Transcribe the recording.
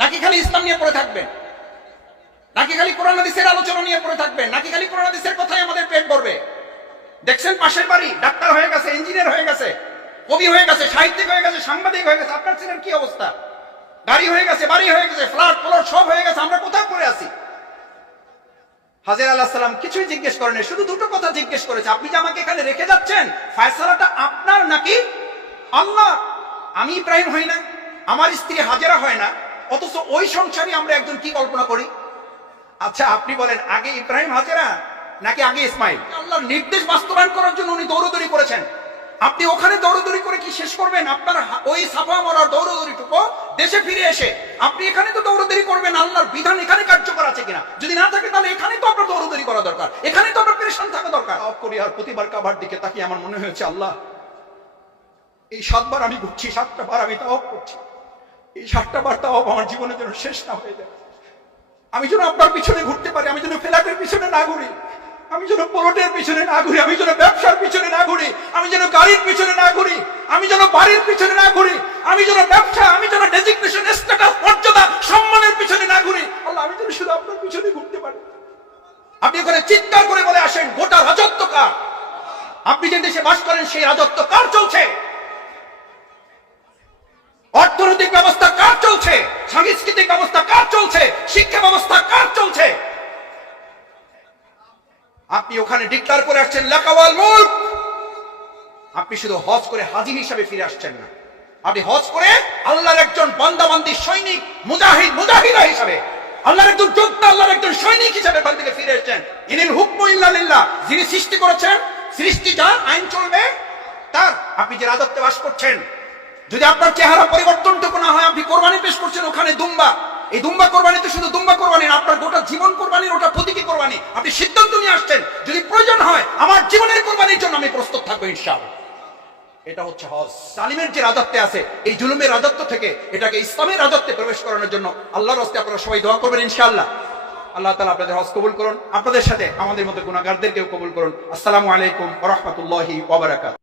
নাকি খালি ইসলাম নিয়ে পড়ে থাকবেন নাকি খালি কোরআন হাদিসের আলোচনা নিয়ে পড়ে থাকবেন নাকি খালি কোরআন হাদিসের কথাই আমাদের পেট ভরবে দেখছেন পাশের বাড়ি ডাক্তার হয়ে গেছে ইঞ্জিনিয়ার হয়ে গেছে কবি হয়ে গেছে সাহিত্যিক হয়ে গেছে সাংবাদিক হয়ে গেছে আপনার ছেলের কি অবস্থা গাড়ি হয়ে গেছে বাড়ি হয়ে গেছে ফ্ল্যাট ফ্লোর সব হয়ে গেছে আমরা কোথায় পড়ে আছি হাজির আল্লাহ সাল্লাম কিছুই জিজ্ঞেস করেনি শুধু দুটো কথা জিজ্ঞেস করেছে আপনি যে আমাকে এখানে রেখে যাচ্ছেন ফায়সালাটা আপনার নাকি আল্লাহ আমি ইব্রাহিম হয় না আমার স্ত্রী হাজেরা হয় না অথচ ওই সংসারে আমরা একজন কি কল্পনা করি আচ্ছা আপনি বলেন আগে ইব্রাহিম হাজেরা নাকি আগে ইসমাইল আল্লাহর নির্দেশ বাস্তবায়ন করার জন্য উনি দৌড়দৌড়ি করেছেন আপনি ওখানে দৌড়দৌড়ি করে কি শেষ করবেন আপনার ওই সাফা মরার দৌড়দৌড়িটুকু দেশে ফিরে এসে আপনি এখানে তো দৌড়দৌড়ি করবেন আল্লাহর বিধান এখানে কার্যকর আছে কিনা যদি না থাকে তাহলে এখানে তো আপনার দৌড়দৌড়ি করা দরকার এখানে তো আপনার পেরেশান থাকা দরকার অফ করি আর প্রতিবার কাবার দিকে তাকিয়ে আমার মনে হয়েছে আল্লাহ এই সাতবার আমি ঘুরছি সাতটা বার আমি তাও করছি এই সাতটা বার্তা অভাব আমার জীবনে যেন শেষ না হয়ে যায় আমি যেন আপনার পিছনে ঘুরতে পারি আমি যেন ফেলাটের পিছনে না ঘুরি আমি যেন পোলটের পিছনে না ঘুরি আমি যেন ব্যবসার পিছনে না ঘুরি আমি যেন গাড়ির পিছনে না ঘুরি আমি যেন বাড়ির পিছনে না ঘুরি আমি যেন ব্যবসা আমি যেন ডেজিগনেশন স্ট্যাটাস মর্যাদা সম্মানের পিছনে না ঘুরি আল্লাহ আমি যেন শুধু আপনার পিছনে ঘুরতে পারি আপনি ওখানে চিৎকার করে বলে আসেন গোটা রাজত্ব কার আপনি যে দেশে বাস করেন সেই রাজত্ব কার চলছে সাংস্কৃতিক ব্যবস্থা কার চলছে শিক্ষা ব্যবস্থা কার চলছে আপনি ওখানে ডিক্লার করে আসছেন লাকাওয়াল মুল্ক আপনি শুধু হজ করে হাজি হিসাবে ফিরে আসছেন না আপনি হজ করে আল্লাহর একজন বান্দাবান্দি সৈনিক মুজাহিদ মুজাহিদা হিসাবে আল্লাহর একজন যোদ্ধা আল্লাহর একজন সৈনিক হিসাবে বাড়ি থেকে ফিরে এসেছেন ইনিল হুকম ইল্লাহ যিনি সৃষ্টি করেছেন সৃষ্টিটা আইন চলবে তার আপনি যে রাজত্বে বাস করছেন যদি আপনার চেহারা পরিবর্তন না হয় আপনি কোরবানি পেশ করছেন ওখানে দুম্বা এই দুম্বা কোরবানিতে শুধু দুম্বা কোরবানি আপনার গোটা জীবন কোরবানির ওটা প্রতীকী কোরবানি আপনি সিদ্ধান্ত নিয়ে আসছেন যদি প্রয়োজন হয় আমার জীবনের কোরবানির জন্য আমি প্রস্তুত থাকবো ইনশাল এটা হচ্ছে হজ তালিমের যে রাজত্বে আছে এই জুলুমের রাজত্ব থেকে এটাকে ইসলামের রাজত্বে প্রবেশ করানোর জন্য আল্লাহর হস্তে আপনারা সবাই দোয়া করবেন ইনশাআল্লাহ আল্লাহ তালা আপনাদের হজ কবুল করুন আপনাদের সাথে আমাদের মতো গুণাগারদেরকেও কবুল করুন আসসালামু আলাইকুম রহমতুল্লাহি ওবরাকাত